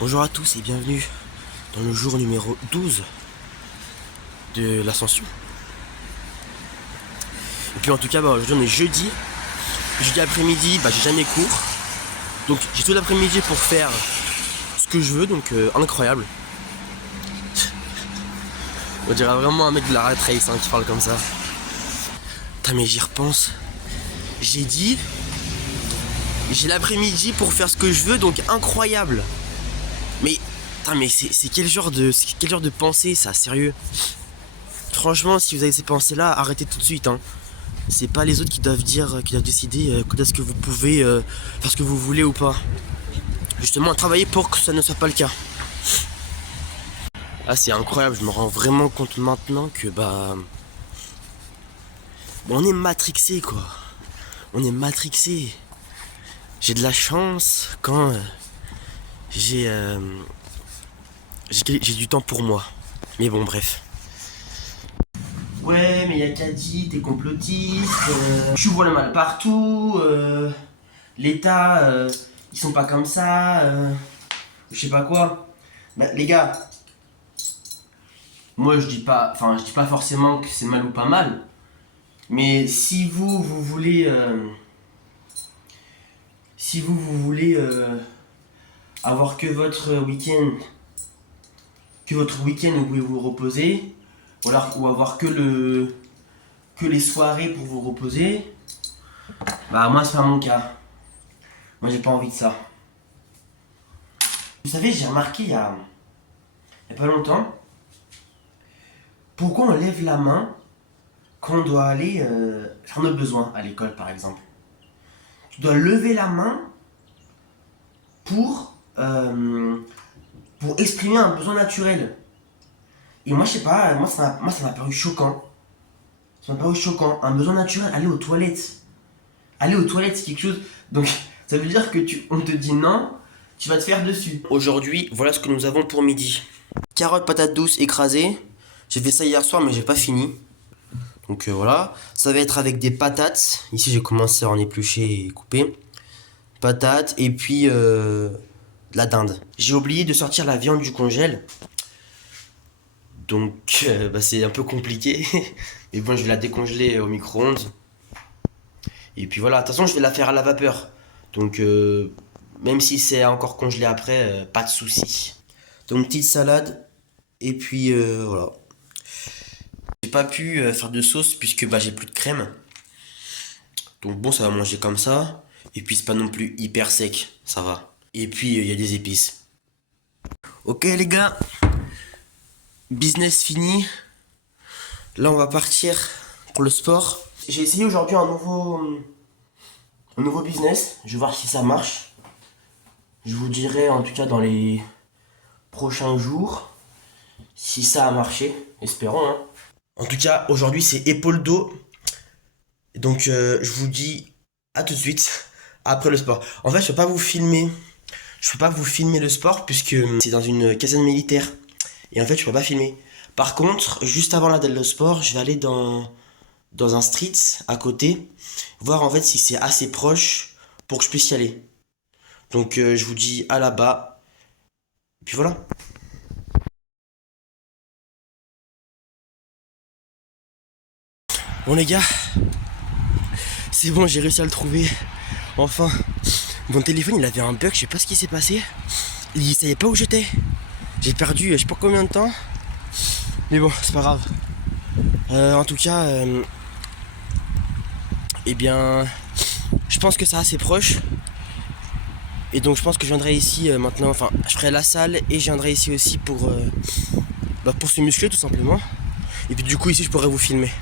Bonjour à tous et bienvenue dans le jour numéro 12 de l'ascension. Et puis en tout cas, aujourd'hui on est jeudi. Jeudi après-midi, j'ai jamais cours. Donc j'ai tout l'après-midi pour faire ce que je veux, donc incroyable. On dirait vraiment un mec de la rat race qui parle comme ça. Putain mais j'y repense. J'ai dit, j'ai l'après-midi pour faire ce que je veux, donc incroyable. Mais c'est quel genre de pensée ça, sérieux? Franchement, si vous avez ces pensées-là, arrêtez tout de suite. C'est pas les autres qui doivent décider quand est-ce que vous pouvez faire ce que vous voulez ou pas. Justement, travailler pour que ça ne soit pas le cas. Ah, c'est incroyable, je me rends vraiment compte maintenant que on est matrixé quoi. On est matrixé. J'ai de la chance quand j'ai du temps pour moi. Mais bon, bref. Ouais, mais y'a qu'à dire, t'es complotiste, tu vois le mal partout, l'État, ils sont pas comme ça, je sais pas quoi. Les gars, moi je dis pas forcément que c'est mal ou pas mal, mais si vous voulez avoir que votre week-end où vous pouvez vous reposer, ou avoir que les soirées pour vous reposer, moi c'est pas mon cas. Moi j'ai pas envie de ça. Vous savez, j'ai remarqué il y a pas longtemps, pourquoi on lève la main quand on doit aller faire nos besoins à l'école par exemple. Tu dois lever la main pour exprimer un besoin naturel. Et moi je sais pas, ça m'a paru choquant. Ça m'a paru choquant. Un besoin naturel, aller aux toilettes. Aller aux toilettes, c'est quelque chose. Donc ça veut dire que on te dit non, tu vas te faire dessus. Aujourd'hui, voilà ce que nous avons pour midi. Carottes, patates douces écrasées. J'ai fait ça hier soir mais j'ai pas fini. Donc voilà. Ça va être avec des patates. Ici j'ai commencé à en éplucher et couper. Patates et puis de la dinde. J'ai oublié de sortir la viande du congèle. Donc c'est un peu compliqué. Mais bon, je vais la décongeler au micro-ondes. Et puis voilà, de toute façon je vais la faire à la vapeur. Donc même si c'est encore congelé après, pas de souci. Donc petite salade. Et puis voilà. J'ai pas pu faire de sauce puisque j'ai plus de crème. Donc bon, ça va manger comme ça. Et puis c'est pas non plus hyper sec, ça va. Et puis il y a des épices. Ok les gars, business fini. Là on va partir pour le sport. J'ai essayé aujourd'hui un nouveau business. Je vais voir si ça marche. Je vous dirai en tout cas dans les prochains jours si ça a marché. Espérons. En tout cas aujourd'hui c'est épaule dos. Donc je vous dis à tout de suite après le sport. En fait je peux pas vous filmer le sport puisque c'est dans une caserne militaire. Et en fait je peux pas filmer. Par contre juste avant la dalle de sport je vais aller dans un street à côté, voir en fait si c'est assez proche pour que je puisse y aller. Donc je vous dis à là-bas. Et puis voilà. Bon les gars, c'est bon, j'ai réussi à le trouver. Enfin, mon téléphone il avait un bug, je sais pas ce qui s'est passé. Il savait pas où j'étais. J'ai perdu je sais pas combien de temps. Mais bon, c'est pas grave. En tout cas, je pense que c'est assez proche. Et donc je pense que je viendrai ici maintenant. Enfin, je ferai la salle et je viendrai ici aussi pour se muscler tout simplement. Et puis du coup ici je pourrais vous filmer.